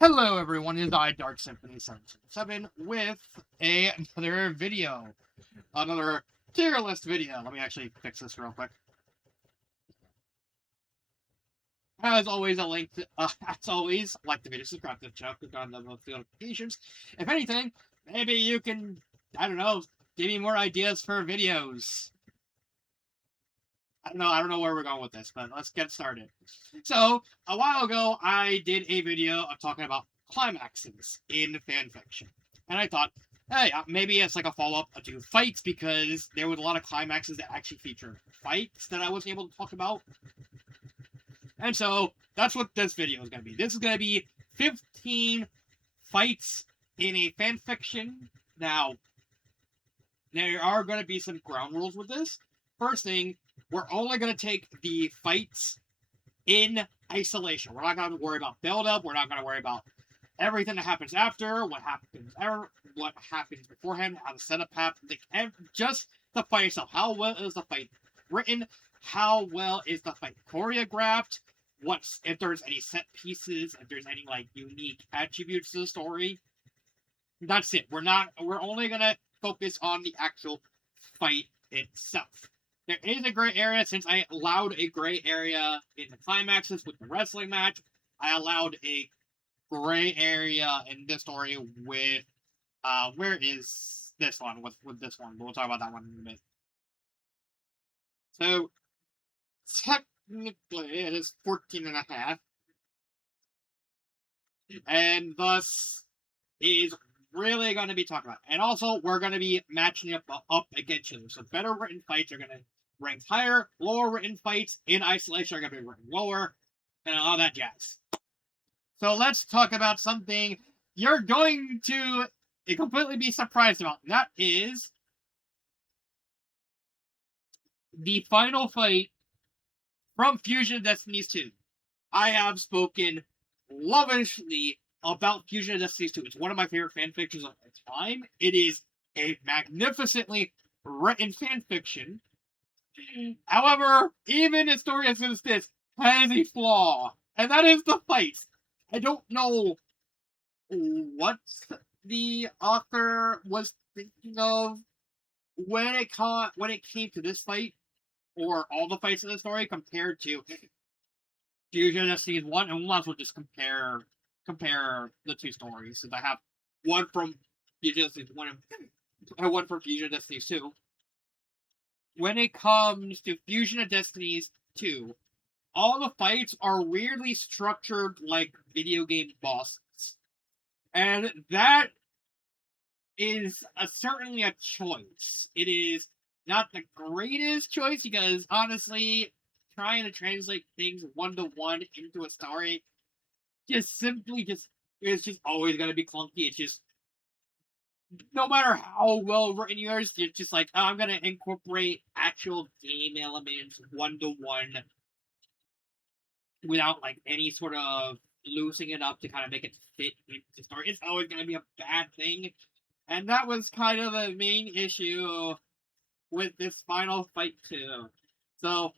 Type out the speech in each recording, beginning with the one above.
Hello everyone, it is I, Dark Symphony 777, with another video. Another tier list video. Let me actually fix this real quick. As always, as always, like the video, subscribe to the channel, click on the notifications. If anything, maybe you can, I don't know, give me more ideas for videos. I don't know where we're going with this, but let's get started. So, a while ago, I did a video of talking about climaxes in fanfiction. And I thought, hey, maybe it's like a follow-up to fights, because there was a lot of climaxes that actually featured fights that I wasn't able to talk about. And so, that's what this video is going to be. This is going to be 15 fights in a fanfiction. Now, there are going to be some ground rules with this. First thing, we're only going to take the fights in isolation. We're not going to worry about build-up. We're not going to worry about everything that happens after, what happens beforehand, how the setup happens. Just the fight itself. How well is the fight written? How well is the fight choreographed? If there's any set pieces, if there's any unique attributes to the story. That's it. We're only going to focus on the actual fight itself. There is a gray area, since I allowed a gray area in the climaxes with the wrestling match. I allowed a gray area in this story with, where is this one? With this one, but we'll talk about that one in a bit. So, technically, it is 14 and a half. And thus, is really going to be talking about. And also, we're going to be matching up against each other. So better written fights are going to rank higher. Lower written fights in isolation are going to be ranked lower. And all that jazz. So let's talk about something you're going to completely be surprised about. And that is the final fight from Fusion of Destinies 2. I have spoken lavishly about Fusion of Destinies 2. It's one of my favorite fanfictions of all time. It is a magnificently written fanfiction. However, even a story as good as this has a flaw, and that is the fight. I don't know what the author was thinking of when it came to this fight, or all the fights in the story, compared to Fusion of Destinies 1, and we might as well just compare the two stories, since I have one from Fusion of Destinies 1 and one from Fusion of Destinies 2. When it comes to Fusion of Destinies 2, all the fights are weirdly structured like video game bosses. And that is certainly a choice. It is not the greatest choice, because honestly, trying to translate things one-to-one into a story it's just always going to be clunky. It's just, no matter how well written yours, you're just like, oh, I'm going to incorporate actual game elements one-to-one without any sort of loosening it up to kind of make it fit into the story. It's always going to be a bad thing. And that was kind of the main issue with this final fight too. So,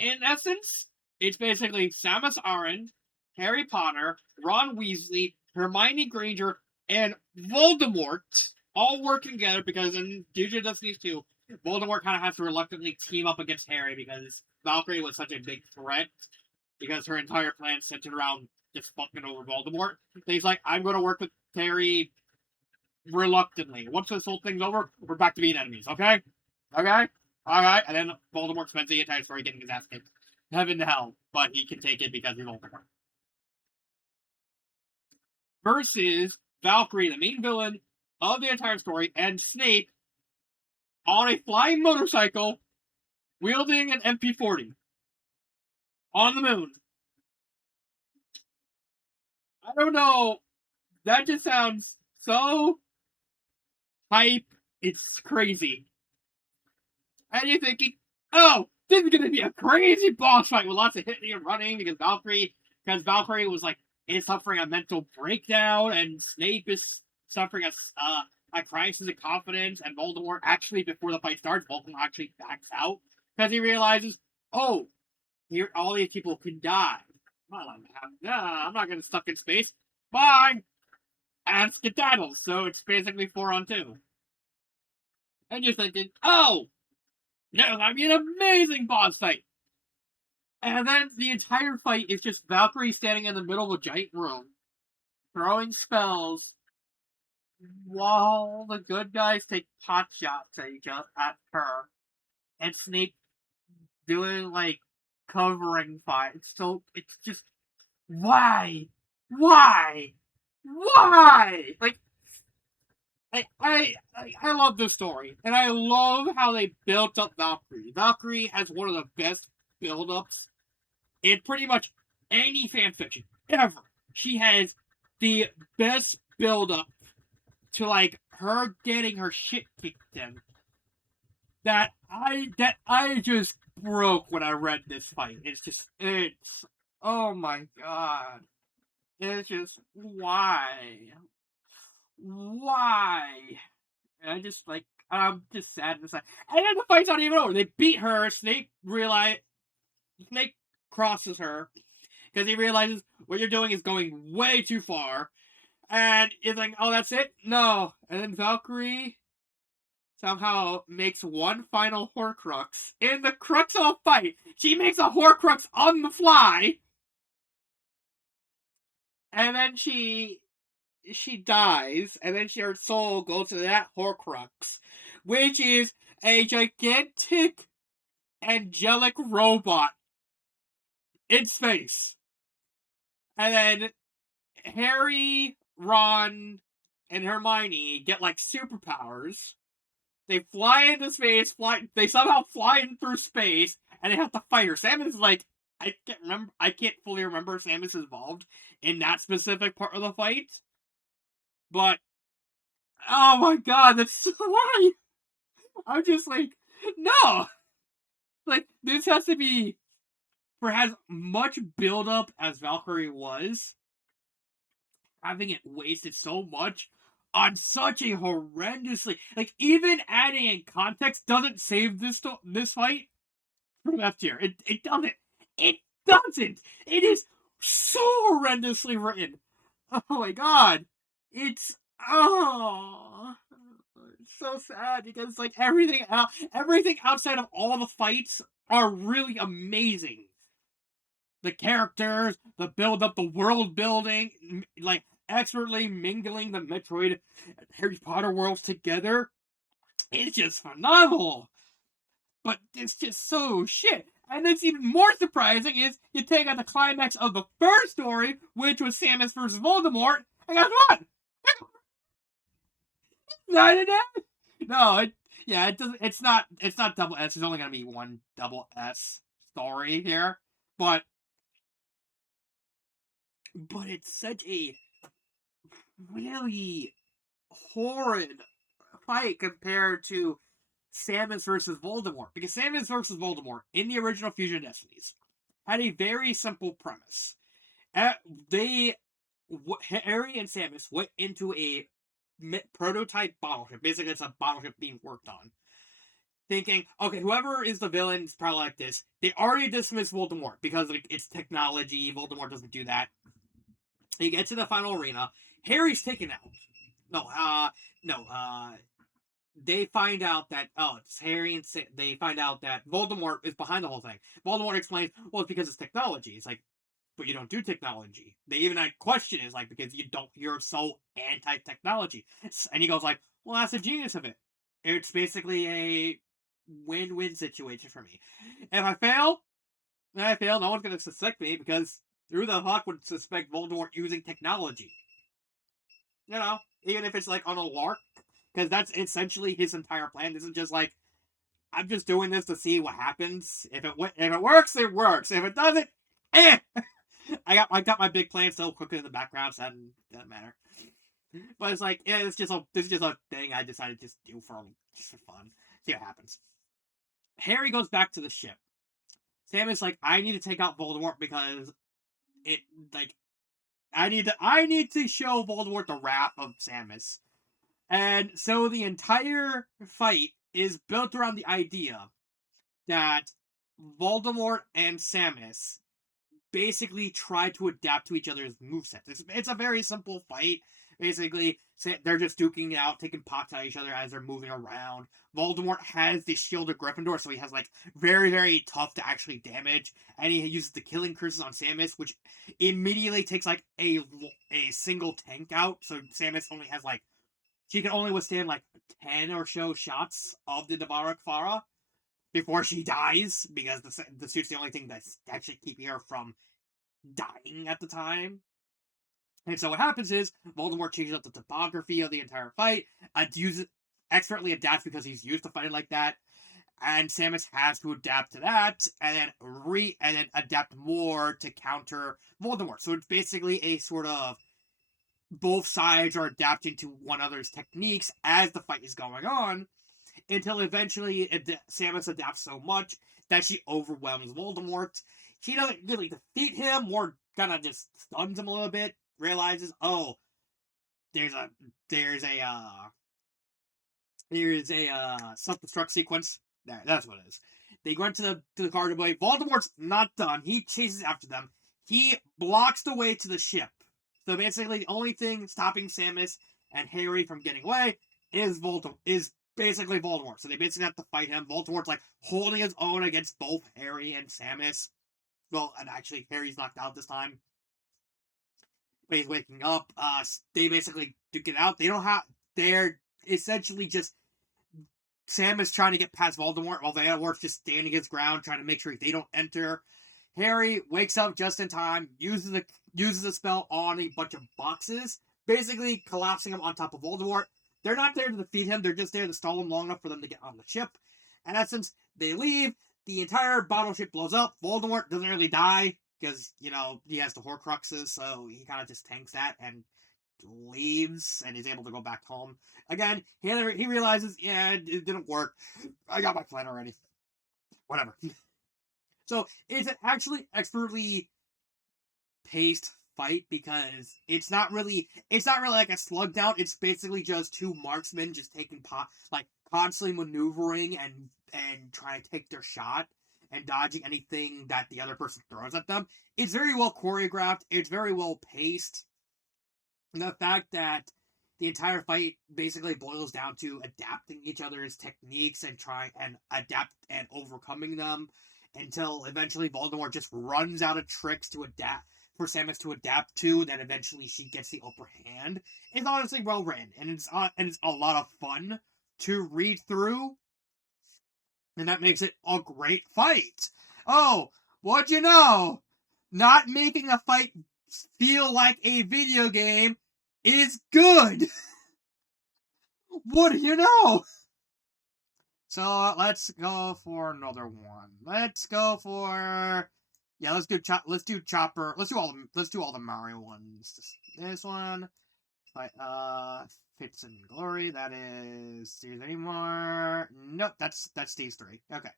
in essence, it's basically Samus Aran, Harry Potter, Ron Weasley, Hermione Granger, and Voldemort all working together, because in Fusion of Destinies 2, Voldemort kind of has to reluctantly team up against Harry because Valkyrie was such a big threat, because her entire plan centered around just fucking over Voldemort. So he's like, I'm going to work with Harry reluctantly. Once this whole thing's over, we're back to being enemies, okay? Okay? Alright, and then Voldemort spends the entire story getting his ass kicked heaven to hell, but he can take it because he's Voldemort. Versus Valkyrie, the main villain of the entire story, and Snape on a flying motorcycle wielding an MP40 on the moon. I don't know. That just sounds so hype. It's crazy. And you're thinking, oh, this is going to be a crazy boss fight with lots of hitting and running, because Valkyrie was is suffering a mental breakdown, and Snape is suffering a crisis of confidence, and Voldemort actually, before the fight starts, Voldemort actually backs out because he realizes, oh, here all these people can die. I'm not going to stuck in space. Bye! And skedaddles, so it's basically 4-on-2. And you're thinking, oh, there's gonna be an amazing boss fight. And then the entire fight is just Valkyrie standing in the middle of a giant room, throwing spells, while the good guys take pot shots at her. And Snake doing, like, covering fights. So it's just, why? Why? Why? Like, I love this story, and I love how they built up Valkyrie. Valkyrie has one of the best build-ups in pretty much any fanfiction ever. She has the best build-up to, like, her getting her shit kicked in that I just broke when I read this fight. It's oh my god. It's just why? And I'm just sad inside. And then the fight's not even over. They beat her. Snake crosses her because he realizes what you're doing is going way too far. And he's like, oh, that's it? No. And then Valkyrie somehow makes one final Horcrux. In the crux of a fight, she makes a Horcrux on the fly. And then she dies, and then her soul goes to that Horcrux, which is a gigantic angelic robot in space. And then Harry, Ron, and Hermione get, like, superpowers. They fly into space, they somehow fly in through space, and they have to fight her. Samus is like, I can't fully remember if Samus is involved in that specific part of the fight. But oh my god, that's so why. I'm just like, no. Like, this has to be, for as much build up as Valkyrie was, having it wasted so much on such a horrendously, like, even adding in context doesn't save this fight from F tier. It doesn't. It doesn't. It is so horrendously written. Oh my god. It's it's so sad because, like, everything outside of all the fights are really amazing. The characters, the build up, the world building, like, expertly mingling the Metroid and Harry Potter worlds together. It's just phenomenal. But it's just so shit. And it's even more surprising is you take out the climax of the first story, which was Samus versus Voldemort, and guess what? Not an S. No, it doesn't. It's not. It's not double S. There's only gonna be one double S story here, but it's such a really horrid fight compared to Samus versus Voldemort, because Samus versus Voldemort in the original Fusion Destinies had a very simple premise. They Harry and Samus went into a prototype battleship. Basically, it's a battleship being worked on. Thinking, okay, whoever is the villain is probably like this. They already dismissed Voldemort because, like, it's technology. Voldemort doesn't do that. They get to the final arena. Harry's taken out. No. They find out that, it's Harry and they find out that Voldemort is behind the whole thing. Voldemort explains, well, it's because it's technology. It's like, but you don't do technology. They even, like, question is, like, because you're so anti-technology. And he goes like, well, that's the genius of it. It's basically a win-win situation for me. If I fail, no one's gonna suspect me, because who the fuck would suspect Voldemort using technology? You know, even if it's, like, on a lark, because that's essentially his entire plan. This is just like, I'm just doing this to see what happens. If it works, it works. If it doesn't, eh. I got my big plan still cooking in the background, so that doesn't matter. But it's like, yeah, this is just a thing I decided to just do for fun. See what happens. Harry goes back to the ship. Sam is like, I need to take out Voldemort because it, like, I need to show Voldemort the wrath of Samus. And so the entire fight is built around the idea that Voldemort and Samus basically try to adapt to each other's movesets. It's a very simple fight. Basically, they're just duking it out, taking pots at each other as they're moving around. Voldemort has the shield of Gryffindor, so he has like very, very tough to actually damage, and he uses the killing curses on Samus, which immediately takes like a single tank out. So Samus only has like she can only withstand like 10 or so shots of the Devourer Clara before she dies, because the suit's the only thing that's actually keeping her from dying at the time. And so what happens is Voldemort changes up the topography of the entire fight, expertly adapts because he's used to fighting like that, and Samus has to adapt to that, and then adapt more to counter Voldemort. So it's basically a sort of both sides are adapting to one another's techniques as the fight is going on, until eventually Samus adapts so much that she overwhelms Voldemort. She doesn't really defeat him, more kind of just stuns him a little bit. Realizes, oh, there's a there's a self-destruct sequence. That's what it is. They go into the car away. Voldemort's not done. He chases after them. He blocks the way to the ship. So basically, the only thing stopping Samus and Harry from getting away is basically Voldemort. So they basically have to fight him. Voldemort's like holding his own against both Harry and Samus. Well, and actually, Harry's knocked out this time. But he's waking up. They basically duke it out. They're essentially just Samus trying to get past Voldemort while Voldemort's just standing his ground, trying to make sure they don't enter. Harry wakes up just in time, uses a spell on a bunch of boxes, basically collapsing them on top of Voldemort. They're not there to defeat him, they're just there to stall him long enough for them to get on the ship. In essence, they leave, the entire battleship blows up. Voldemort doesn't really die, because, he has the Horcruxes, so he kind of just tanks that and leaves, and he's able to go back home. Again, he realizes, yeah, it didn't work. I got my plan already. Whatever. So, it's an actually expertly paced fight, because it's not really like a slug down. It's basically just two marksmen just taking constantly maneuvering and trying to take their shot and dodging anything that the other person throws at them. It's very well choreographed. It's very well paced. And the fact that the entire fight basically boils down to adapting each other's techniques and trying and adapt and overcoming them, until eventually Voldemort just runs out of tricks to adapt for Samus to adapt to, that eventually she gets the upper hand. It's honestly well written, and it's a lot of fun to read through, and that makes it a great fight. Oh, what'd you know? Not making a fight feel like a video game is good. What do you know? So let's go for another one. Let's go for let's do Chopper. Let's do all the Mario ones. This one, Fits in Glory. That is. Is there any more? Nope. That's these three. Okay.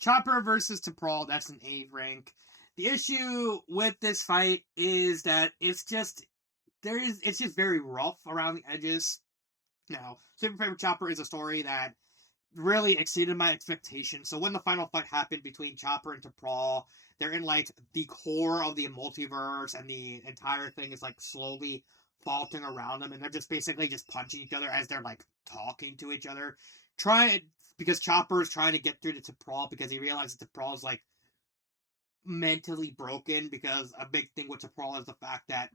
Chopper versus T'Pral. That's an A rank. The issue with this fight is that it's just very rough around the edges. Now, Super Favorite Chopper is a story that really exceeded my expectations. So when the final fight happened between Chopper and T'Pral, they're in like the core of the multiverse, and the entire thing is like slowly faulting around them, and they're just basically just punching each other as they're like talking to each other. Because Chopper is trying to get through to T'Pral, because he realizes T'Pral is like mentally broken, because a big thing with T'Pral is the fact that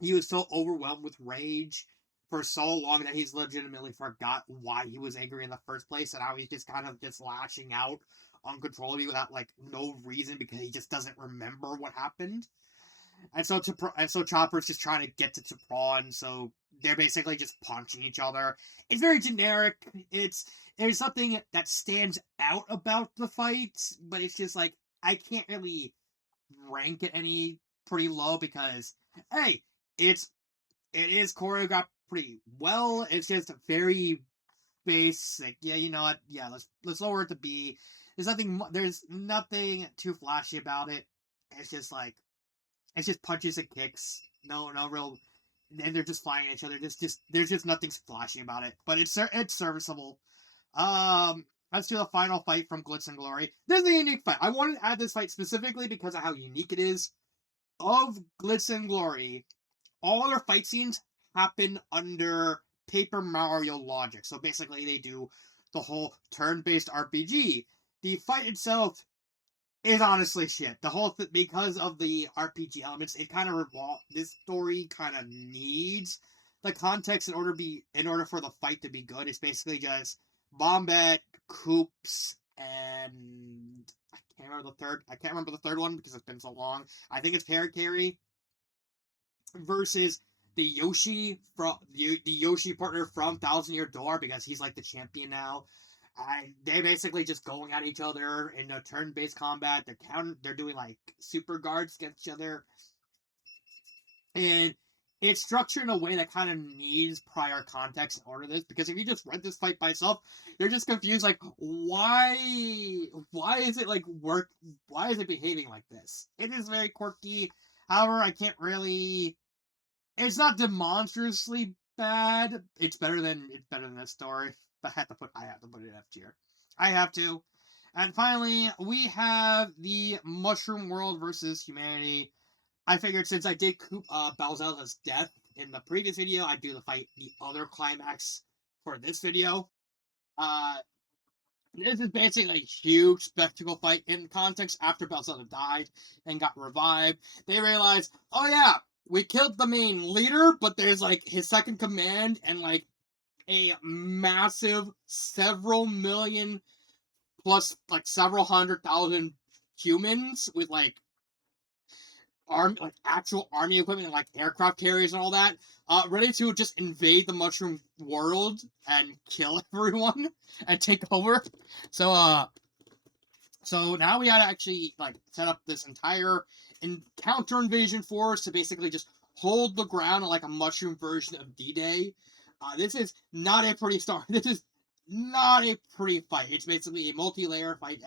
he was so overwhelmed with rage for so long that he's legitimately forgot why he was angry in the first place, and now he's just kind of just lashing out uncontrollably without like no reason, because he just doesn't remember what happened. And so Chopper's just trying to get to T'Pral, and so they're basically just punching each other. It's very generic. There's something that stands out about the fight, but it's just like I can't really rank it any pretty low, because hey, it is choreographed pretty well. It's just very basic. Yeah, you know what? Yeah, let's lower it to B. There's nothing too flashy about it. It's just punches and kicks. No real. And they're just flying at each other. There's just nothing flashy about it. But it's serviceable. let's do the final fight from Glitz and Glory. This is a unique fight. I wanted to add this fight specifically because of how unique it is. Of Glitz and Glory, all their fight scenes happen under Paper Mario logic. So basically, they do the whole turn-based RPG. The fight itself is honestly shit. The whole because of the RPG elements, it kind of revolve. This story kind of needs the context in order for the fight to be good. It's basically just Bombette, Coops, and I can't remember the third. I can't remember the third one because it's been so long. I think it's Parakarry versus the Yoshi from the Yoshi partner from Thousand Year Door because he's like the champion now. They basically just going at each other in a turn-based combat. They're doing like super guards against each other, and it's structured in a way that kind of needs prior context in order to this. Because if you just read this fight by itself, you're just confused. Like, why is it like work? Why is it behaving like this? It is very quirky. However, I can't really. It's not demonstrously bad. It's better than this story. But I have to put it F tier. I have to. And finally, we have the Mushroom World versus Humanity. I figured since I did Bowser's death in the previous video, I'd do the other climax for this video. This is basically a huge spectacle fight in context after Bowser died and got revived. They realized, oh yeah, we killed the main leader, but there's like his second command and like a massive several million plus like several 100,000 humans with like actual army equipment like aircraft carriers and all that, ready to just invade the mushroom world and kill everyone and take over. So now we had to actually like set up this entire counter invasion force to basically just hold the ground like a mushroom version of D-Day. This is not a pretty story. This is not a pretty fight. It's basically a multi-layer fight.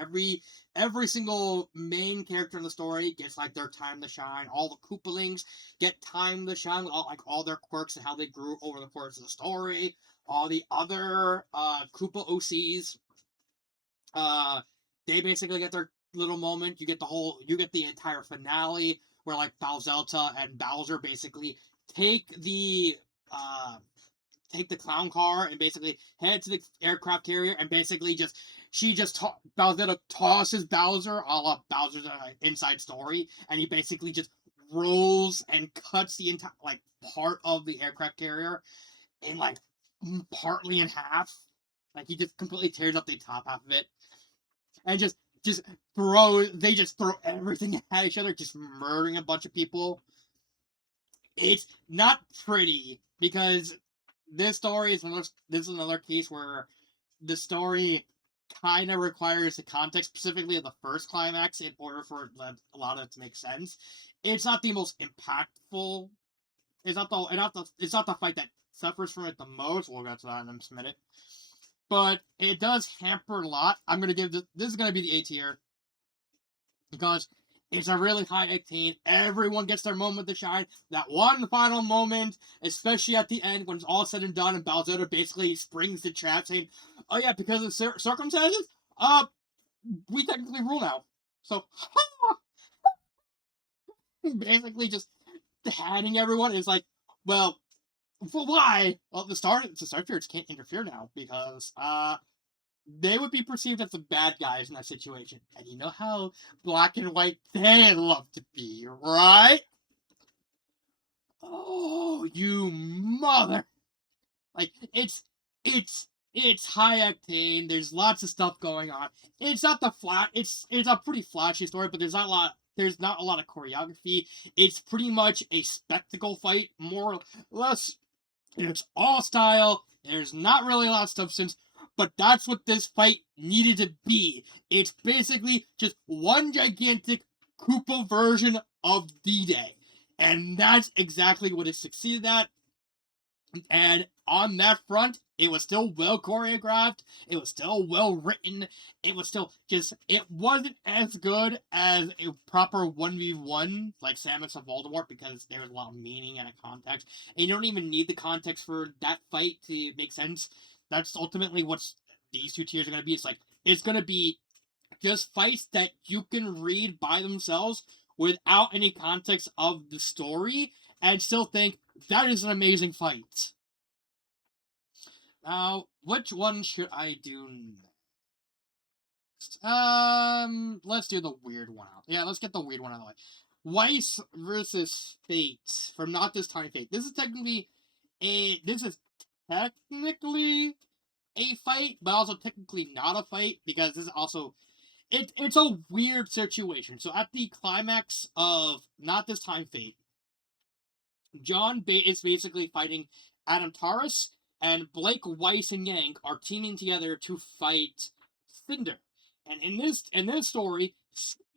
Every single main character in the story gets like their time to shine. All the Koopalings get time to shine with all their quirks and how they grew over the course of the story. All the other Koopa OCs, they basically get their little moment. You get the entire finale where like Bowselta and Bowser basically take the uh take the clown car and basically head to the aircraft carrier and basically Bowser tosses Bowser a la Bowser's Inside Story, and he basically just rolls and cuts the entire like part of the aircraft carrier in like partly in half. Like he just completely tears up the top half of it and just throw everything at each other, just murdering a bunch of people. It's not pretty because this is another case where the story kind of requires the context, specifically of the first climax, in order for a lot of it to make sense. It's not the most impactful. It's not the fight that suffers from it the most. We'll get to that in a minute. But it does hamper a lot. I'm gonna give this is gonna be the A tier because it's a really high octane. Everyone gets their moment to shine. That one final moment, especially at the end when it's all said and done, and Bowser basically springs the trap, saying, "Oh yeah, because of circumstances, we technically rule now." So basically, just handing everyone is like, well, why? Well, the Star Spirits can't interfere now because they would be perceived as the bad guys in that situation. And you know how black and white they love to be, right? Oh, you mother! Like it's high octane. There's lots of stuff going on. It's not the flat. It's a pretty flashy story, but there's not a lot. There's not a lot of choreography. It's pretty much a spectacle fight, more or less. It's all style. There's not really a lot of substance, but that's what this fight needed to be. It's basically just one gigantic Koopa version of D-Day. And that's exactly what it succeeded at. And on that front, it was still well choreographed. It was still well written. It was still just, it wasn't as good as a proper 1v1 like Samus and Voldemort because there was a lot of meaning and a context. And you don't even need the context for that fight to make sense. That's ultimately what these two tiers are going to be. It's like, it's gonna be just fights that you can read by themselves without any context of the story and still think that is an amazing fight. Now, which one should I do next? Let's do the weird one out. Yeah, let's get the weird one out of the way. Weiss versus Fate from Not This Time Fate. This is technically a fight, but also technically not a fight because this is also it's a weird situation. So at the climax of Not This Time Fate, John is basically fighting Adam Taurus, and Blake, Weiss, and Yang are teaming together to fight Cinder. And in this story,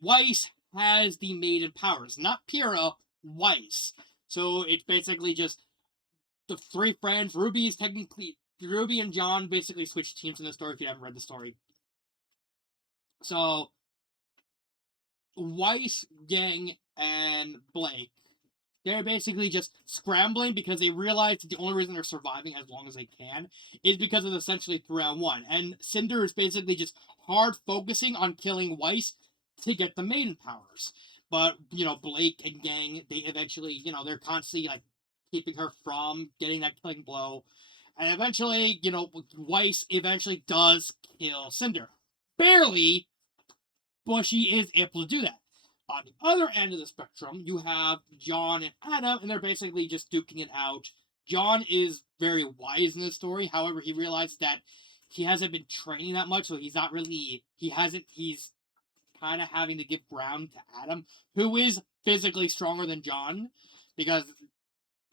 Weiss has the maiden powers, not Pyrrha, Weiss. So it's basically just the three friends. Ruby and John basically switch teams in the story if you haven't read the story. So Weiss, Yang, and Blake, they're basically just scrambling because they realize that the only reason they're surviving as long as they can is because of essentially 3-on-1. And Cinder is basically just hard focusing on killing Weiss to get the maiden powers. But, Blake and Gang, they eventually, they're constantly, keeping her from getting that killing blow. And eventually, Weiss eventually does kill Cinder. Barely, but she is able to do that. On the other end of the spectrum, you have John and Adam, and they're basically just duking it out. John is very wise in this story. However, he realized that he hasn't been training that much, so he's kind of having to give ground to Adam, who is physically stronger than John, because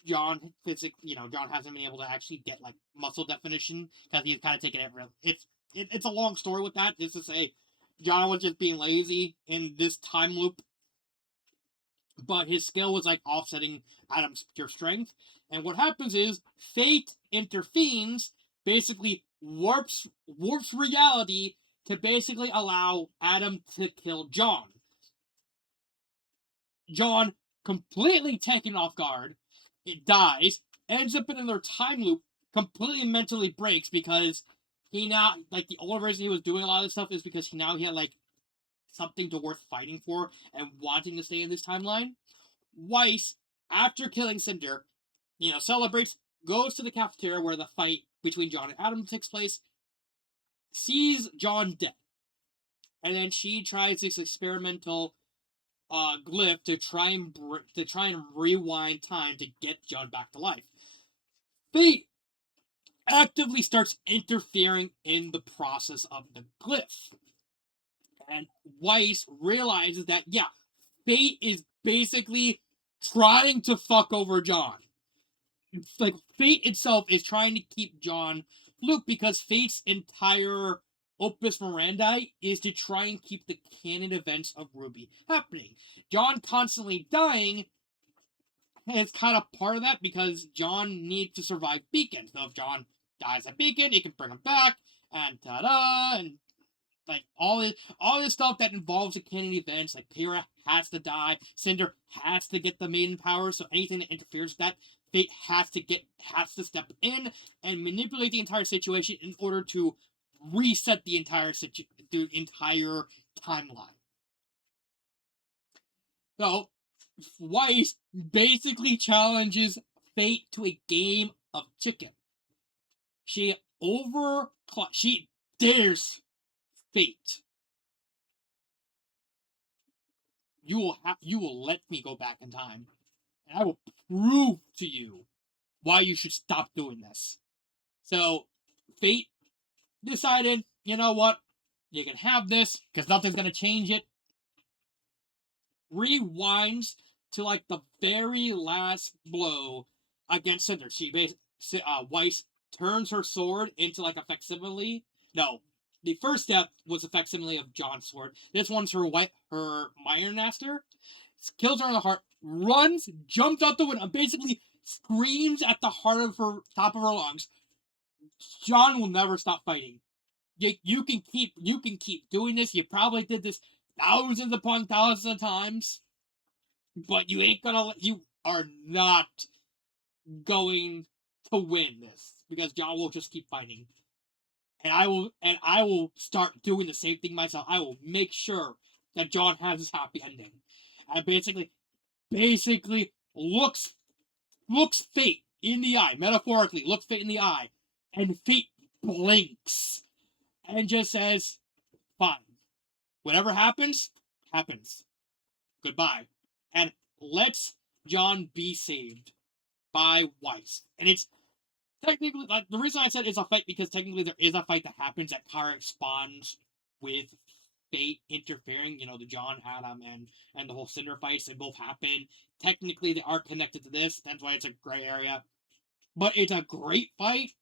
John hasn't been able to actually get muscle definition because he's kind of taken it real. It's a long story with that. Just to say, John was just being lazy in this time loop, but his skill was offsetting Adam's pure strength. And what happens is fate intervenes, basically warps reality to basically allow Adam to kill John. John, completely taken off guard, it dies, ends up in another time loop, completely mentally breaks because he now, the only reason he was doing a lot of this stuff is because he had, something to worth fighting for and wanting to stay in this timeline. Weiss, after killing Cinder, celebrates, goes to the cafeteria where the fight between John and Adam takes place, sees John dead, and then she tries this experimental glyph to try and rewind time to get John back to life. Fate actively starts interfering in the process of the glyph. And Weiss realizes that, yeah, Fate is basically trying to fuck over John. Fate itself is trying to keep John Luke because Fate's entire opus mirandi is to try and keep the canon events of Ruby happening. John constantly dying is kind of part of that because John needs to survive Beacon. So if John dies at Beacon, it can bring him back, and ta-da, and all this stuff that involves the canon events, Pyrrha has to die, Cinder has to get the maiden powers, so anything that interferes with that, Fate has to step in and manipulate the entire situation in order to reset the entire timeline. So Weiss basically challenges Fate to a game of chicken. She dares Fate. You will let me go back in time, and I will prove to you why you should stop doing this. So Fate decided, you know what? You can have this because nothing's gonna change it. Rewinds to the very last blow against Cinder. Weiss turns her sword into a facsimile. No, the first step was a facsimile of John's sword. This one's her Myrnaster. Kills her in the heart, runs, jumps out the window, and basically screams at the heart of her top of her lungs. John will never stop fighting. You can keep doing this. You probably did this thousands upon thousands of times, but you are not going to win this because John will just keep fighting. and I will start doing the same thing myself. I will make sure that John has his happy ending, and basically looks fate in the eye, metaphorically looks fate in the eye, and fate blinks and just says, "Fine, whatever happens, happens. Goodbye," and lets John be saved by Weiss. And it's technically, like, the reason I said it's a fight because technically there is a fight that happens that corresponds with fate interfering. You know, the John Adam and the whole Cinder fights, they both happen. Technically, they are connected to this. That's why it's a gray area. But it's a great fight.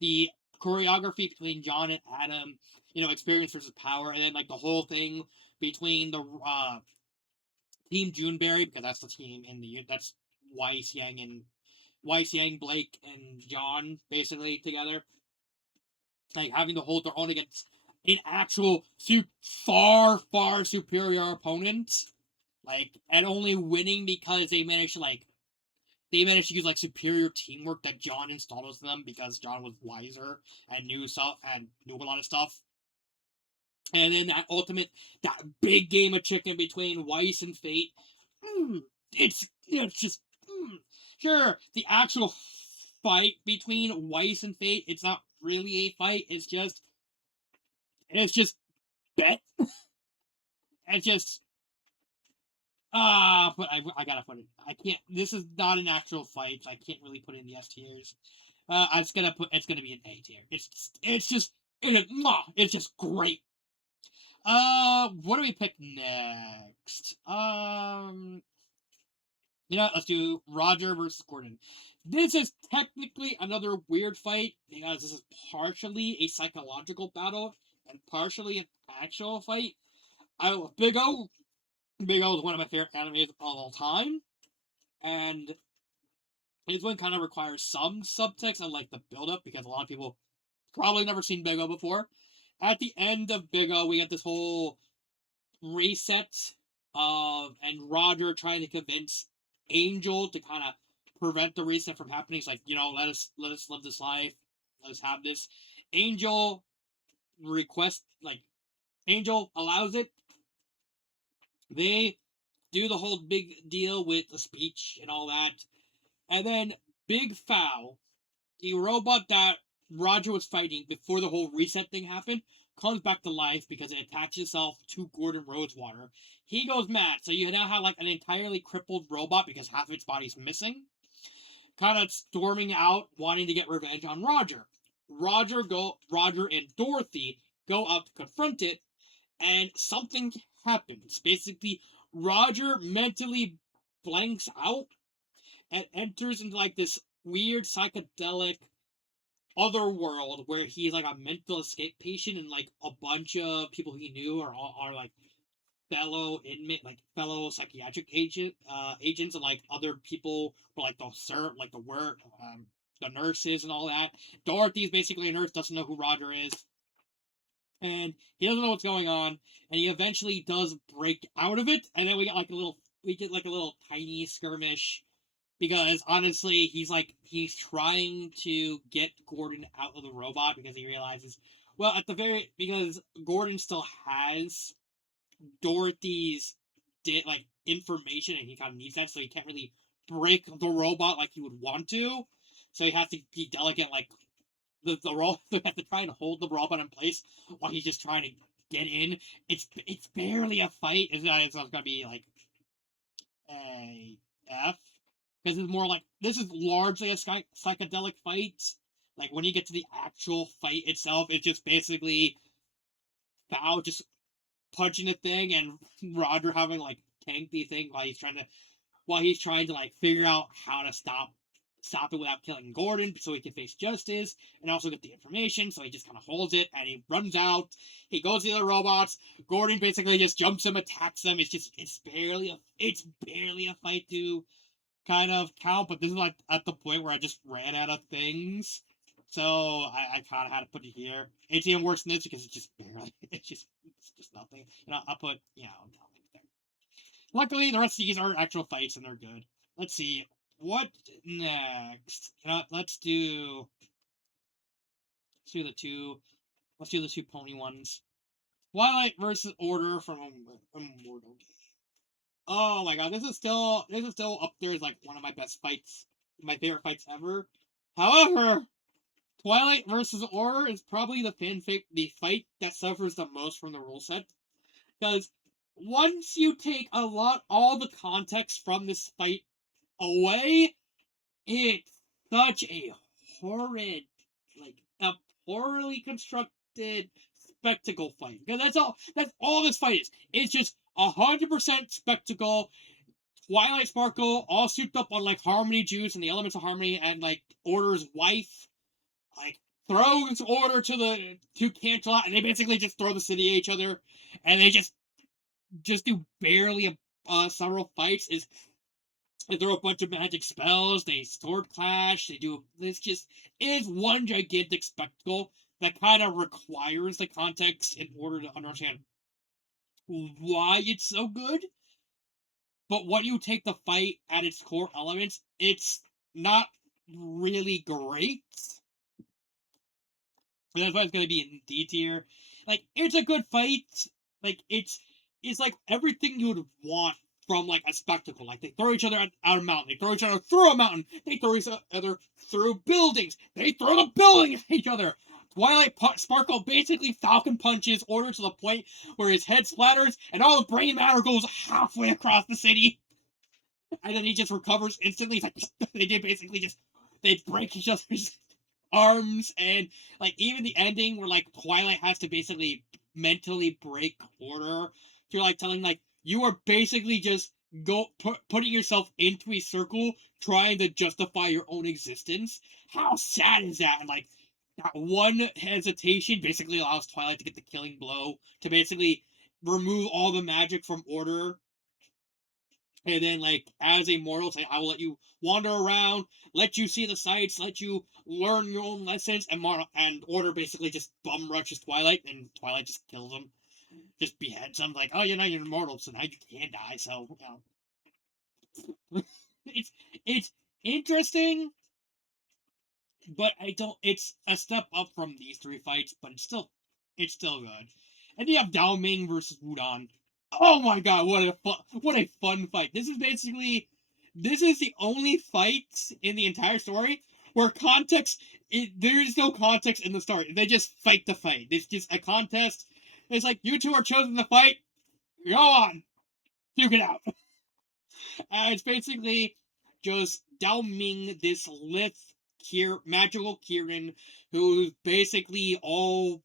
The choreography between John and Adam, you know, experience versus power, and then like the whole thing between the Team Juneberry, because that's the team in the that's Weiss, Yang, Blake, and John basically together, like having to hold their own against an actual far superior opponent, like, and only winning because they managed to use like superior teamwork that John installed with them because John was wiser and knew a lot of stuff. And then that big game of chicken between Weiss and Fate. It's just sure the actual fight between Weiss and Fate. It's not really a fight. It's just bet. It's just but I gotta put it. I can't. This is not an actual fight. So I can't really put it in the S tiers. It's gonna be an A tier. It's just great. What do we pick next? Let's do Roger versus Gordon. This is technically another weird fight because this is partially a psychological battle and partially an actual fight. I love Big O. Big O is one of my favorite animes of all time, and this one kind of requires some subtext and like the build up because a lot of people probably never seen Big O before. At the end of Big O, we get this whole reset of and Roger trying to convince Angel to kind of prevent the reset from happening. It's like, let us live this life. Let us have this. Angel requests like Angel allows it. They do the whole big deal with the speech and all that. And then Big Foul, the robot that Roger was fighting before the whole reset thing happened, comes back to life because it attaches itself to Gordon Rosewater. He goes mad, so you now have like an entirely crippled robot because half of its body's missing, kind of storming out, wanting to get revenge on Roger. Roger and Dorothy go out to confront it, and something happens. Basically, Roger mentally blanks out and enters into like this weird psychedelic other world where he's like a mental escape patient, and like a bunch of people he knew are like fellow psychiatric agents, and like other people were like the nurses and all that. Dorothy's basically a nurse, doesn't know who Roger is, and he doesn't know what's going on, and he eventually does break out of it, and then we get like a little tiny skirmish because honestly, he's trying to get Gordon out of the robot because he realizes, well, because Gordon still has Dorothy's information, and he kind of needs that, so he can't really break the robot like he would want to. So he has to be delicate, like the robot. They have to try and hold the robot in place while he's just trying to get in. It's barely a fight. It's not gonna be like a F because it's more like this is largely a psychedelic fight. Like when you get to the actual fight itself, it's just basically Bao just punching the thing and Roger having like tank the thing while he's trying to like figure out how to stop it without killing Gordon so he can face justice and also get the information. So he just kind of holds it and he runs out. He goes to the other robots. Gordon basically just jumps them, attacks them. It's barely a fight to kind of count, but this is like at the point where I just ran out of things. So I kind of had to put it here. It's even worse than this because it's just barely. It's just nothing. I'll put nothing there. Luckily, the rest of these are actual fights and they're good. Let's see what next. Let's do the two Let's do the two pony ones. Twilight versus Order from Immortal Game. Oh my god, this is still up there as like one of my best fights, my favorite fights ever. However, Twilight versus Order is probably the fight that suffers the most from the rule set, because once you take all the context from this fight away, it's such a horrid, like a poorly constructed spectacle fight. Because that's all this fight is. It's just 100% spectacle. Twilight Sparkle all souped up on like Harmony Juice and the elements of Harmony, and like Order's wife like throws Order to cancel out, and they basically just throw the city at each other, and they just do barely several fights. They throw a bunch of magic spells, they sword clash, they do it is one gigantic spectacle that kind of requires the context in order to understand why it's so good. But when you take the fight at its core elements, it's not really great. And that's why it's gonna be in D tier. Like, it's a good fight. Like, it's like everything you would want from like a spectacle. Like, they throw each other out a mountain, they throw each other through a mountain, they throw each other through buildings, they throw the building at each other. Twilight Sparkle basically Falcon punches Order to the point where his head splatters and all the brain matter goes halfway across the city. And then he just recovers instantly. It's like they did basically just they break each other's arms, and like even the ending where like Twilight has to basically mentally break Order to like telling like you are basically just putting yourself into a circle trying to justify your own existence. How sad is that? And like that one hesitation basically allows Twilight to get the killing blow to basically remove all the magic from Order, and then like as a mortal say, I will let you wander around, let you see the sights, let you learn your own lessons, and Order basically just bum rushes Twilight, and Twilight just kills him, just beheads him. Like, oh, you're immortal, so now you can't die. So it's interesting, but I don't. It's a step up from these three fights, but it's still good. And you have Dao Ming versus Wudon. Oh my god, what a fun fight! This is the only fight in the entire story where there is no context in the story. They just fight the fight. It's just a contest. It's like you two are chosen to fight. Go on, duke it out. It's basically just Dao Ming, this magical Kirin, who's basically all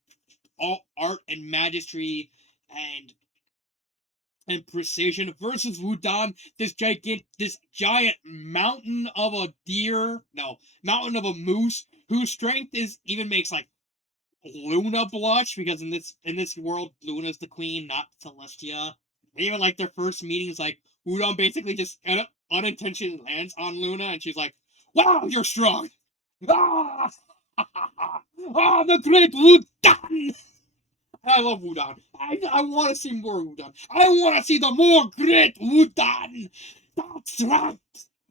art and magistry and precision, versus Wudon, this giant mountain of a mountain of a moose, whose strength even makes like Luna blush, because in this world, Luna's the queen, not Celestia. Even like their first meeting is like Wudon basically just unintentionally lands on Luna, and she's like, "Wow, you're strong!" Ah, ah, the great Wudon! I love Wudon. I want to see more Wudon. I want to see the more great Wudon. That's right.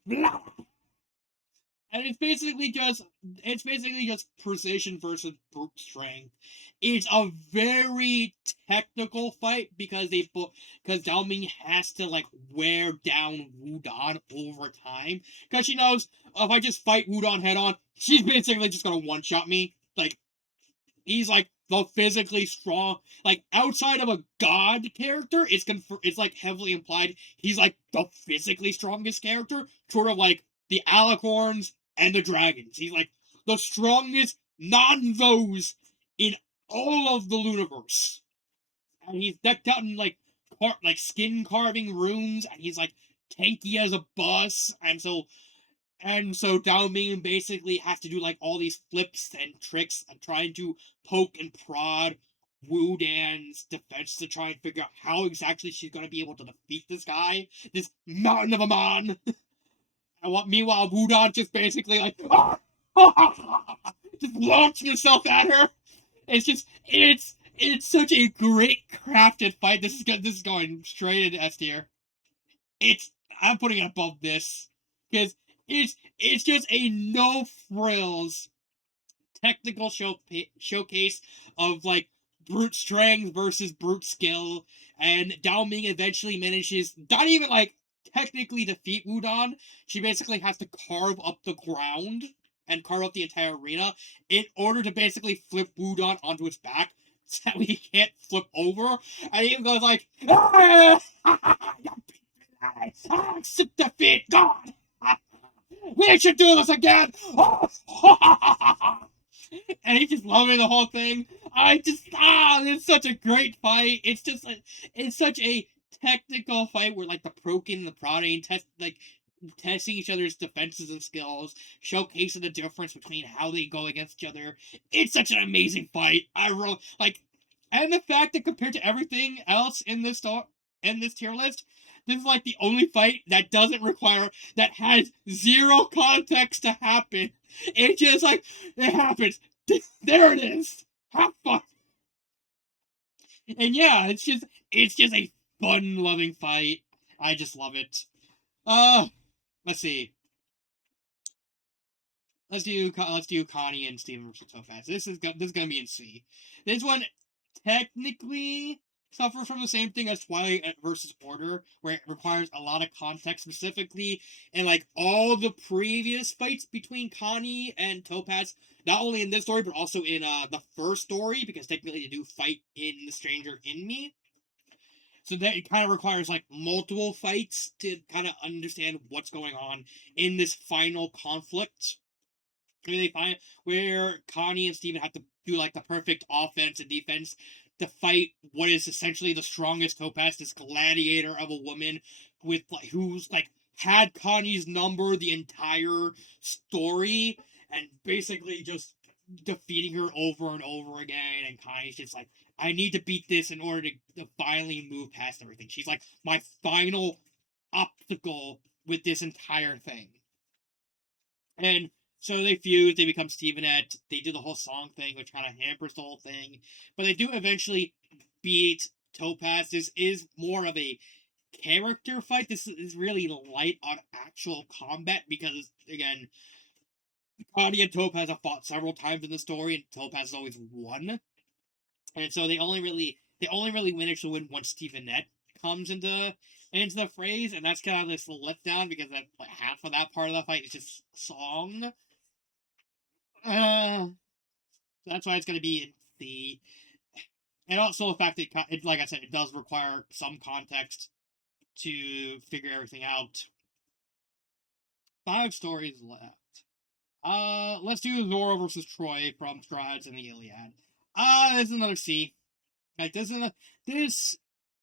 Blah. And it's basically just precision versus brute strength. It's a very technical fight because Dao Ming has to like wear down Wudon over time, because she knows if I just fight Wudon head on, she's basically just gonna one shot me. Like, he's like the physically strong, like outside of a god character, it's like heavily implied he's like the physically strongest character, sort of like the alicorns and the dragons. He's like the strongest non-those in all of the universe, and he's decked out in like skin carving runes, and he's like tanky as a bus, and so Dao Ming basically has to do like all these flips and tricks and trying to poke and prod Wudan's defense to try and figure out how exactly she's gonna be able to defeat this guy, this mountain of a man. Meanwhile, Wudan just basically like just launching himself at her. It's such a great crafted fight. This is going straight into S tier. I'm putting it above this because it's just a no frills technical showcase of like brute strength versus brute skill, and Dao Ming eventually manages not even like technically defeat Wudon. She basically has to carve up the ground and carve up the entire arena in order to basically flip Wudon onto its back so that he can't flip over. And he even goes like, ah, accept defeat, God. We should do this again. And he's just loving the whole thing. It's such a great fight. It's such a technical fight where like the Prokin and the Protein testing each other's defenses and skills, showcasing the difference between how they go against each other. It's such an amazing fight. I really like, and the fact that compared to everything else in this tier list, this is like the only fight that has zero context to happen. It's just like it happens. There it is. Have fun. And yeah, it's just a fun loving fight. I just love it. Let's see. Let's do Connie and Steven versus Topaz. This is gonna be in C. This one technically suffers from the same thing as Twilight versus Order, where it requires a lot of context, specifically in like all the previous fights between Connie and Topaz. Not only in this story, but also in the first story, because technically they do fight in The Stranger in Me. So that it kind of requires like multiple fights to kind of understand what's going on in this final conflict where Connie and Steven have to do like the perfect offense and defense to fight what is essentially the strongest Topaz, this gladiator of a woman with like who's like had Connie's number the entire story and basically just defeating her over and over again. And Connie's just like, I need to beat this in order to finally move past everything. She's like my final obstacle with this entire thing. And so they fuse, they become Stevenette, they do the whole song thing, which kind of hampers the whole thing. But they do eventually beat Topaz. This is more of a character fight. This is really light on actual combat because, again, Connie and Topaz have fought several times in the story, and Topaz has always won. And so they only really manage to win once Stevenette comes into the phrase, and that's kind of this letdown because that like, half of that part of the fight is just song. That's why it's going to be in C. And also the fact that, like I said, it does require some context to figure everything out. 5 stories left. Let's do Zoro versus Troy from Strides and the Iliad. This is another C. Like, this,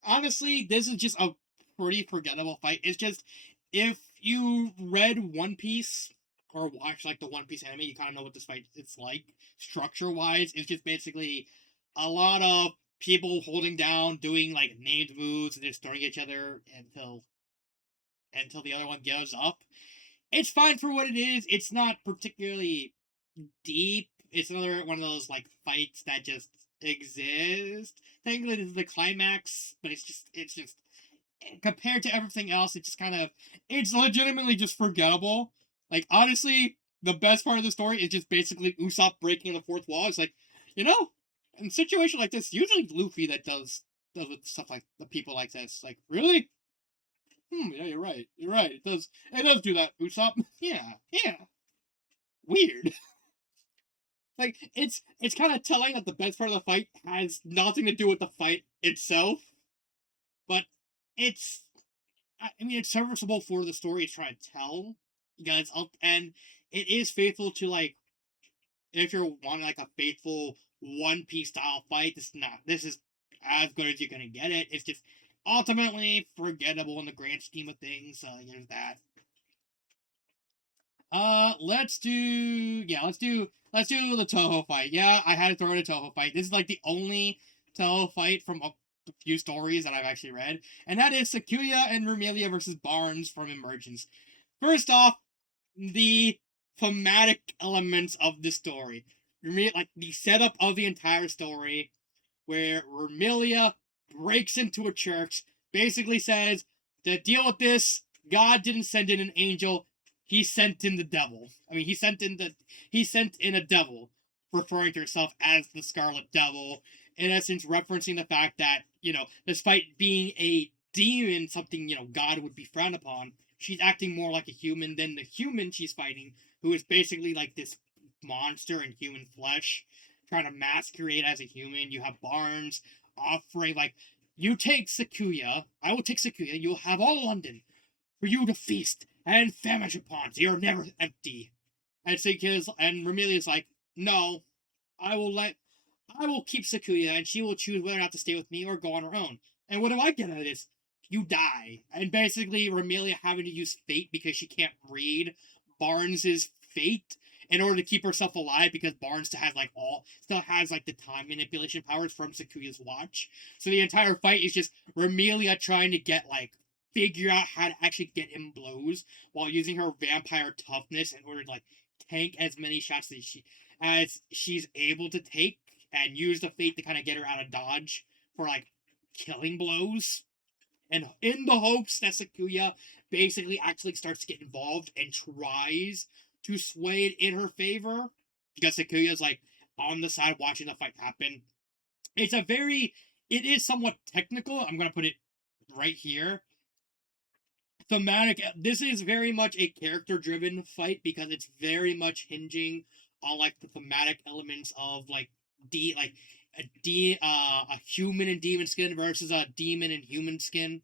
honestly, this is just a pretty forgettable fight. It's just, if you read One Piece, or watch, like, the One Piece anime, you kind of know what this fight is like. Structure-wise, it's just basically a lot of people holding down, doing, like, named moves, and just throwing each other until the other one gives up. It's fine for what it is. It's not particularly deep. It's another one of those, like, fights that just exist. Technically, this is the climax, but it's just compared to everything else, it's legitimately just forgettable. Like, honestly, the best part of the story is just basically Usopp breaking the fourth wall. It's like, in a situation like this, usually Luffy that does with stuff like the people like this. Like, really? Yeah, you're right. You're right. It does do that, Usopp. Yeah. Weird. Like, it's kind of telling that the best part of the fight has nothing to do with the fight itself, but it's it's serviceable for the story it's trying to tell. And it is faithful to, like, if you're wanting like a faithful One Piece style fight. This is as good as you're gonna get it. It's just ultimately forgettable in the grand scheme of things. There's that. Let's do the Toho fight. Yeah, I had to throw in a Toho fight. This is like the only Toho fight from a few stories that I've actually read, and that is Sakuya and Rumelia versus Barnes from Emergence. First off, the thematic elements of the story. Like the setup of the entire story, where Rumelia breaks into a church, basically says, to deal with this, God didn't send in an angel, he sent in the devil. He sent in a devil. referring to herself as the Scarlet Devil, in essence referencing the fact that, despite being a demon, something, God would be frowned upon, she's acting more like a human than the human she's fighting, who is basically like this monster in human flesh, trying to masquerade as a human. You have Barnes offering, like, you take Sakuya, I will take Sakuya, you'll have all London for you to feast and famish upon, so you're never empty. And Remelia's like, no, I will let I will keep Sakuya, and she will choose whether or not to stay with me or go on her own. And what do I get out of this? You die. And basically, Remelia having to use fate because she can't read Barnes's fate in order to keep herself alive, because Barnes still has like the time manipulation powers from Sakuya's watch. So the entire fight is just Remelia trying to figure out how to actually get him blows while using her vampire toughness in order to tank as many shots as she's able to take, and use the fate to kind of get her out of dodge for killing blows. And in the hopes that Sakuya basically actually starts to get involved and tries to sway it in her favor, because Sakuya's on the side watching the fight happen. It is somewhat technical. I'm gonna put it right here. This is very much a character driven fight, because it's very much hinging on the thematic elements of a human and demon skin versus a demon and human skin.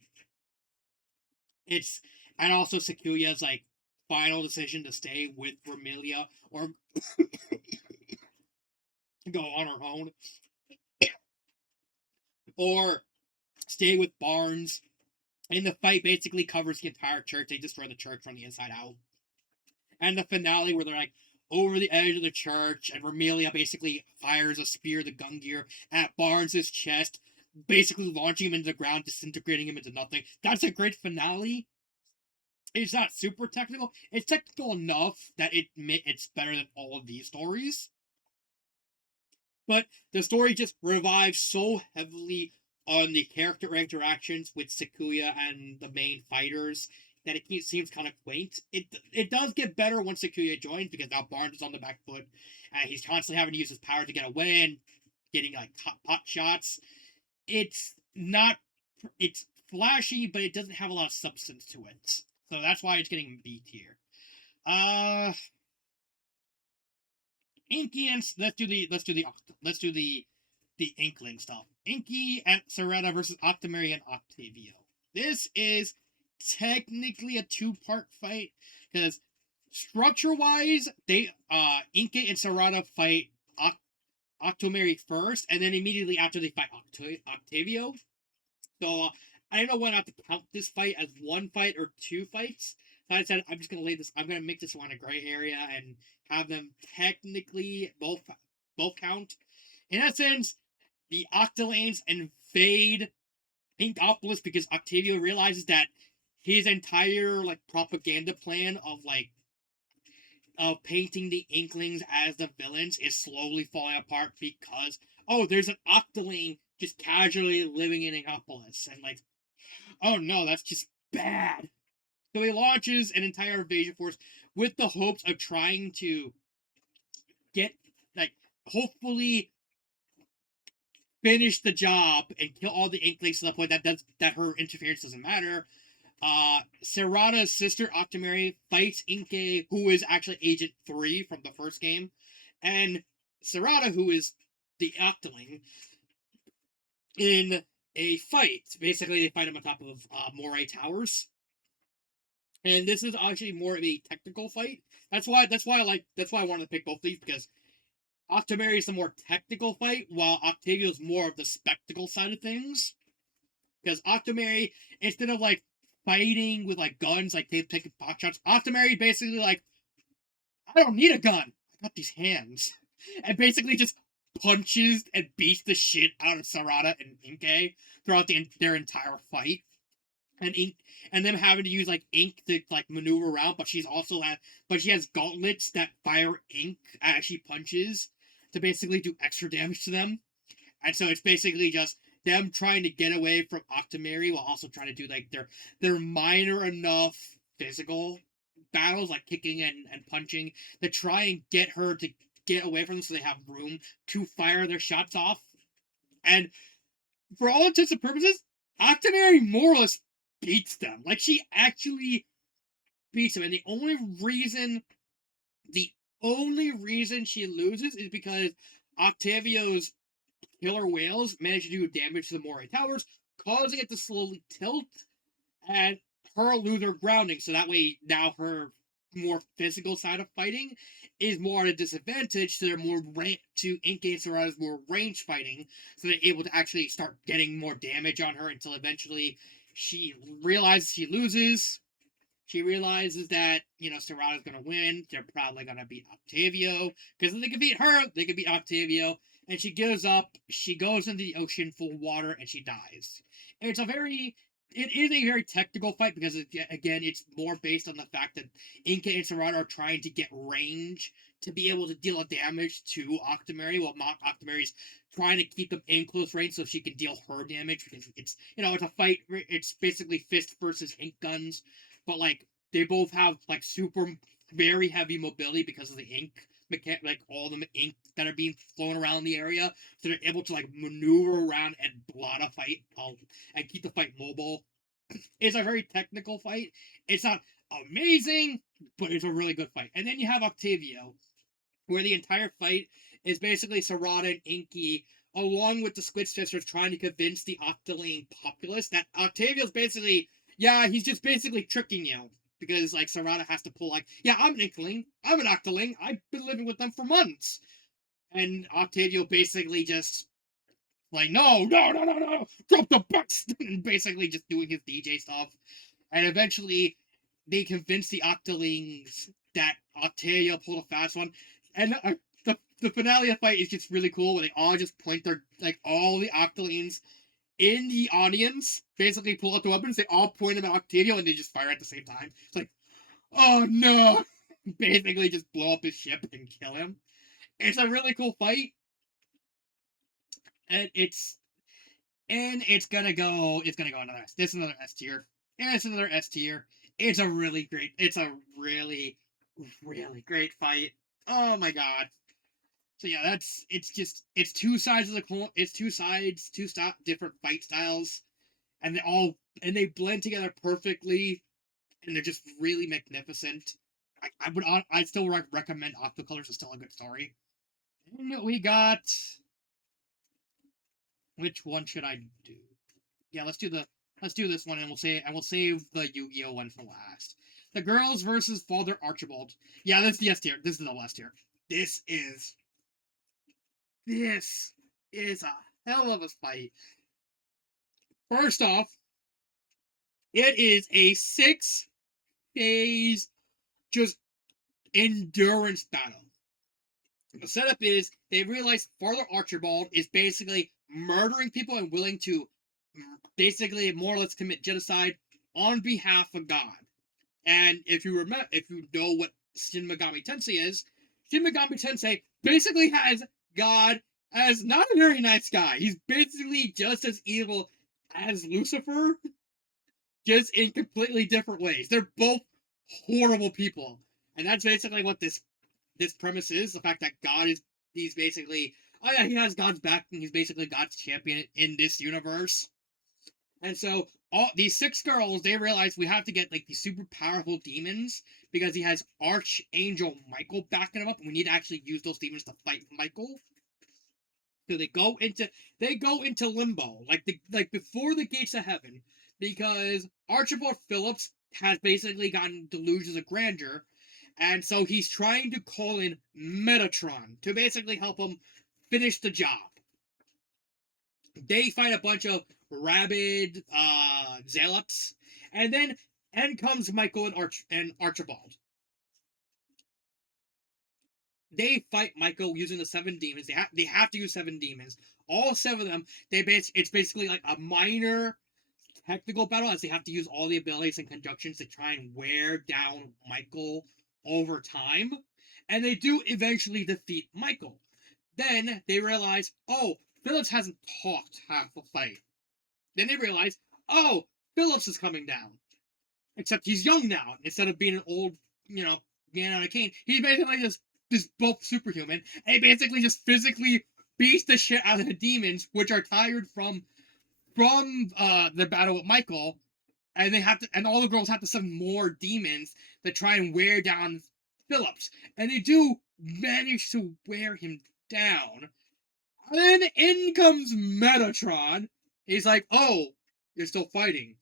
And also Sakuya's final decision to stay with Remelia or go on her own, or stay with Barnes. And the fight basically covers the entire church. They destroy the church from the inside out. And the finale, where they're over the edge of the church, and Remelia basically fires a spear, the gun gear, at Barnes's chest, basically launching him into the ground, disintegrating him into nothing. That's a great finale. It's not super technical. It's technical enough that it's better than all of these stories. But the story just revives so heavily on the character interactions with Sakuya and the main fighters that it seems kind of quaint. It does get better once Sakuya joins, because now Barnes is on the back foot, and he's constantly having to use his power to get away and getting pot shots. It's not it's flashy, but it doesn't have a lot of substance to it. So that's why it's getting B tier. Inky and let's do the Inkling stuff. Inky and Saretta versus Octomary and Octavio. This is technically a two-part fight, because structure-wise, Inky and Saretta fight Octomary first, and then immediately after they fight Octavio. So I don't know whether not to count this fight as one fight or two fights. So I said I'm just gonna make this one a gray area and have them technically both count. In essence, the Octolanes invade Inkopolis because Octavio realizes that his entire propaganda plan of painting the Inklings as the villains is slowly falling apart, because there's an Octolane just casually living in Inkopolis, and oh no, that's just bad. So he launches an entire invasion force with the hopes of trying to get hopefully finish the job and kill all the Inklings to the point that her interference doesn't matter. Sarada's sister Octomary fights Inke, who is actually Agent 3 from the first game, and Sarada, who is the Octoling, in a fight. Basically, they fight him on top of Moray Towers, and this is actually more of a technical fight. That's why I wanted to pick both of these, because Octomary is the more technical fight, while Octavio is more of the spectacle side of things. Because Octomary, instead of fighting with guns, taking pot shots, Octomary basically I don't need a gun. I got these hands, and basically just punches and beats the shit out of Sarada and Inke throughout their entire fight. And them having to use ink to maneuver around, but she has gauntlets that fire ink as she punches to basically do extra damage to them. And so it's basically just them trying to get away from Octomary while also trying to do their minor enough physical battles, kicking and punching, to try and get her to get away from them so they have room to fire their shots off. And for all intents and purposes, Octonary more or less beats them. Like, she actually beats them. And the only reason she loses is because Octavio's killer whales manage to do damage to the Moray Towers, causing it to slowly tilt and her lose her grounding. So that way, now her more physical side of fighting is more at a disadvantage. So they're more to Inkay and Sarada's more range fighting. So they're able to actually start getting more damage on her until eventually she realizes she loses. She realizes that, Sarada's going to win. They're probably going to beat Octavio. Because if they can beat her, they can beat Octavio. And she gives up. She goes into the ocean full of water and she dies. And it is a very technical fight because, again, it's more based on the fact that Inkay and Sarada are trying to get range to be able to deal damage to Octomary, while Octomary's trying to keep them in close range so she can deal her damage. Because it's a fight. It's basically fist versus ink guns. But, like, they both have, like, super, very heavy mobility because of the ink, like, all the ink that are being flown around the area. So they're able to, like, maneuver around and blot a fight, and keep the fight mobile. It's a very technical fight. It's not amazing, but it's a really good fight. And then you have Octavio, where the entire fight is basically Sarada and Inky, along with the Squid Sisters, trying to convince the Octoling populace that Octavio's basically, yeah, he's just basically tricking you. Because, like, Sarada has to pull, like, yeah, I'm an Inkling, I'm an Octoling, I've been living with them for months. And Octavio basically just, like, no, drop the bucks, and basically just doing his DJ stuff. And eventually, they convince the Octolings that Octavio pulled a fast one. And the finale of the fight is just really cool, where they all just point their, like, all the Octolings in the audience basically pull out the weapons. They all point them at Octavio, and they just fire at the same time. It's like, oh no! Basically just blow up his ship and kill him. It's a really cool fight. And it's gonna go another S. This is another S tier. And it's another S tier. It's a really, really great fight. Oh my god. So yeah, it's two sides of the coin. It's different fight styles, and they blend together perfectly, and they're just really magnificent. I'd still recommend Octocolors. Is still a good story. And we got, which one should I do? Yeah, let's do this one, and we'll save the Yu-Gi-Oh one for last. The girls versus Father Archibald. Yeah, this is the S tier. This is the last tier. This is a hell of a fight. First off, it is a 6-phase just endurance battle. The setup is they realize Father Archibald is basically murdering people and willing to basically more or less commit genocide on behalf of God. And if you know what Shin Megami Tensei is, Shin Megami Tensei basically has God as not a very nice guy. He's basically just as evil as Lucifer, just in completely different ways. They're both horrible people. And that's basically what this premise is, the fact that he's basically, oh yeah, he has God's back, and he's basically God's champion in this universe. And so all these 6 girls, they realize we have to get, like, these super powerful demons because he has Archangel Michael backing him up, and we need to actually use those demons to fight Michael. So they go into limbo, like before the gates of heaven, because Archibald Phillips has basically gotten delusions of grandeur, and so he's trying to call in Metatron to basically help him finish the job. They fight a bunch of rabid zealots, and then comes Michael and Archibald. They fight Michael using the 7 demons. They have to use 7 demons. All 7 of them. It's basically like a minor technical battle, as they have to use all the abilities and conjunctions to try and wear down Michael over time. And they do eventually defeat Michael. Then they realize, oh, Phillips hasn't talked half the fight. Then they realize, oh, Phillips is coming down. Except he's young now. Instead of being an old, man on a cane, he's basically just just both superhuman, and he basically just physically beats the shit out of the demons, which are tired from the battle with Michael, and they have to, and all the girls have to summon more demons to try and wear down Phillips, and they do manage to wear him down. And then in comes Metatron. He's like, "Oh, you're still fighting.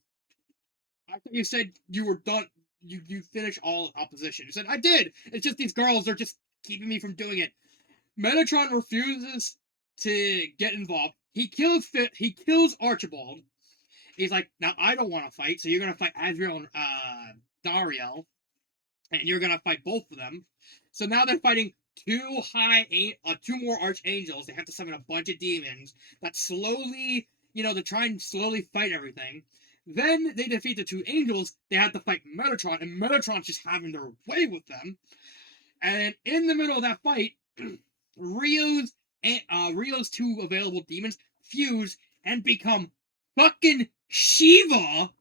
I thought you said you were done. You finished all opposition." He said, "I did. It's just these girls are just keeping me from doing it." Metatron refuses to get involved. He kills Archibald. He's like, "Now I don't want to fight, so you're gonna fight Azrael and Dariel, and you're gonna fight both of them." So now they're fighting two more archangels. They have to summon a bunch of demons that slowly, they try and slowly fight everything. Then they defeat the two angels. They have to fight Metatron, and Metatron's just having their way with them. And in the middle of that fight, Rio's two available demons fuse and become fucking Shiva,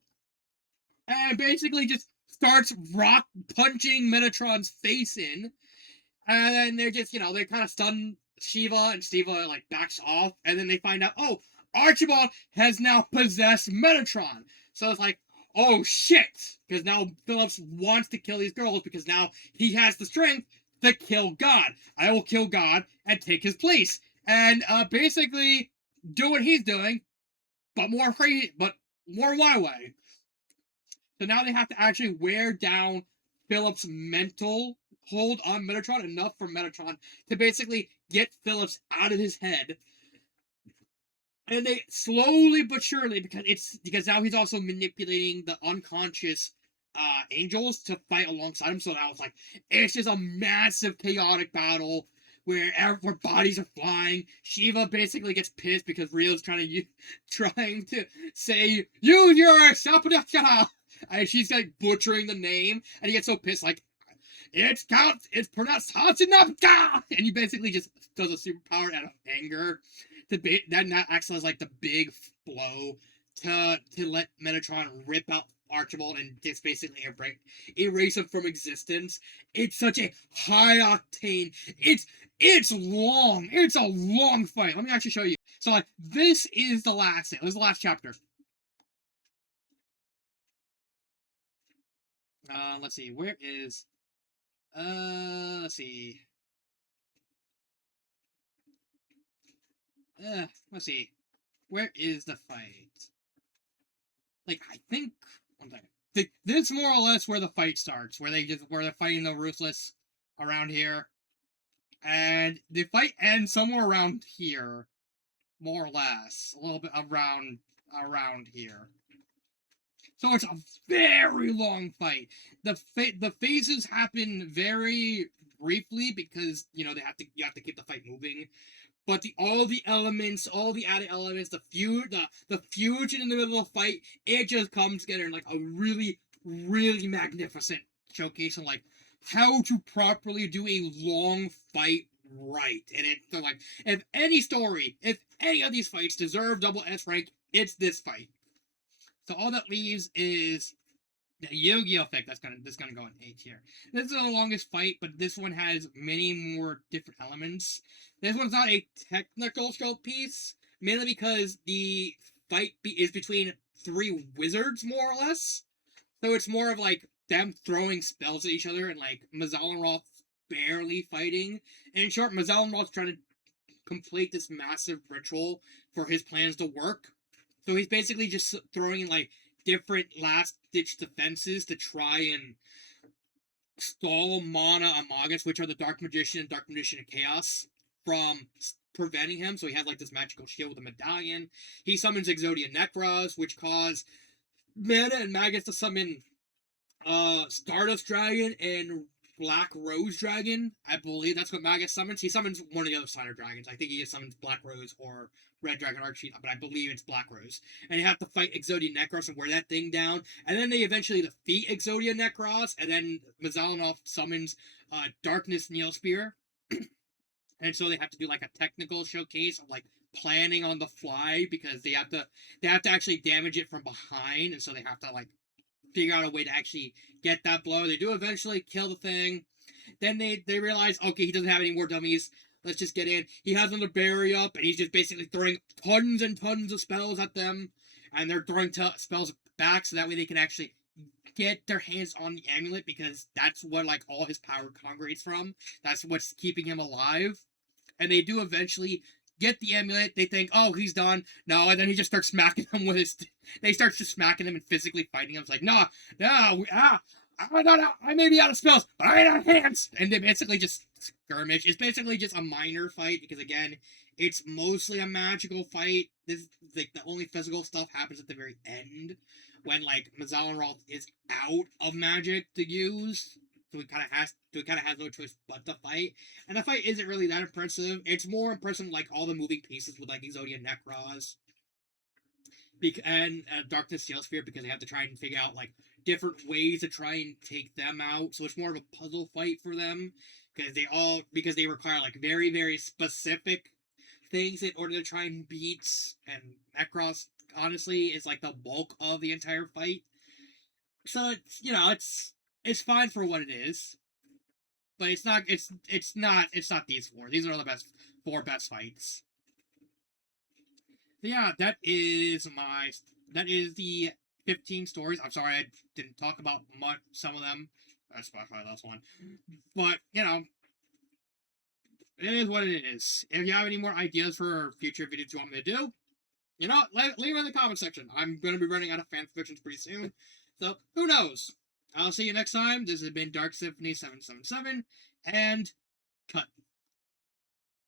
and basically just starts rock punching Metatron's face in. And then they're just, they kind of stun Shiva, and Shiva like backs off, and then they find out, oh, Archibald has now possessed Metatron. So it's like, oh shit, because now Phillips wants to kill these girls because now he has the strength to kill God. I will kill God and take his place, and basically do what he's doing, but more crazy, but more my way. So now they have to actually wear down Phillips' mental hold on Metatron enough for Metatron to basically get Phillips out of his head. And they slowly but surely, because now he's also manipulating the unconscious angels to fight alongside him. So now it's like it's just a massive chaotic battle where bodies are flying. Shiva basically gets pissed because Rio's trying to say use your Sapadachara, and she's like butchering the name, and he gets so pissed like it's pronounced Hatsunapka, and he basically just does a superpower out of anger. That acts as like the big blow to let Metatron rip out Archibald and just basically erase him from existence. It's such a high octane. It's long. It's a long fight. Let me actually show you. So like this is the last thing. This is the last chapter. Let's see. Where is? Let's see. Let's see. Where is the fight? Like I think. One second. This is more or less where the fight starts, where they're fighting the ruthless around here, and the fight ends somewhere around here, more or less, a little bit around here. So it's a very long fight. The phases happen very briefly because you have to keep the fight moving. But all the elements, all the added elements, the fusion in the middle of the fight, it just comes together in like a really, really magnificent showcase of like how to properly do a long fight right. And it's like if any of these fights deserve double S rank, it's this fight. So all that leaves is the Yu-Gi-Oh effect. That's gonna go in A tier. This is the longest fight, but this one has many more different elements. This one's not a technical showpiece, mainly because the fight is between three wizards, more or less. So it's more of like them throwing spells at each other and like Mazzalenroth barely fighting. And in short, Mazzalenroth's trying to complete this massive ritual for his plans to work. So he's basically just throwing in like different last ditch defenses to try and stall Mana and Magus, which are the Dark Magician and Dark Magician of Chaos, from preventing him. So he has like this magical shield with a medallion. He summons Exodia Necros, which cause Mana and Magus to summon Stardust Dragon and Black Rose Dragon. I believe that's what Magus summons. He summons one of the other Slider Dragons. I think he just summons Black Rose or Red Dragon Archie, but I believe it's Black Rose. And you have to fight Exodia Necros and wear that thing down. And then they eventually defeat Exodia Necros, and then Mazzalenroth summons Darkness Neospear. And so they have to do like a technical showcase of like planning on the fly because they have to actually damage it from behind, and so they have to like figure out a way to actually get that blow. They do eventually kill the thing, Then they realize, okay, he doesn't have any more dummies. Let's just get in. He has them to bury up, and he's just basically throwing tons and tons of spells at them, and they're throwing spells back so that way they can actually get their hands on the amulet, because that's what like all his power congregates from. That's what's keeping him alive. And they do eventually get the amulet. They think, oh, he's done. No, and then he just starts smacking them with his. They start just smacking him and physically fighting him. It's like, no, I may be out of spells, but I ain't out of hands. And they basically just skirmish. It's basically just a minor fight because again, it's mostly a magical fight. This like the only physical stuff happens at the very end when like Mazalenroth is out of magic to use. So he kind of has no choice but to fight. And the fight isn't really that impressive. It's more impressive like all the moving pieces with like Exodia Necros and Darkness Sphere, because they have to try and figure out like different ways to try and take them out. So it's more of a puzzle fight for them because they require like very very specific things in order to try and beat. And Necros honestly is like the bulk of the entire fight. So it's fine for what it is, but it's not these four. These are the four best fights. So yeah, that is the 15 stories. I'm sorry I didn't talk about some of them. That's probably the last one. But, it is what it is. If you have any more ideas for future videos you want me to do, leave it in the comment section. I'm going to be running out of fan fictions pretty soon. So, who knows? I'll see you next time. This has been Dark Symphony 777, and cut.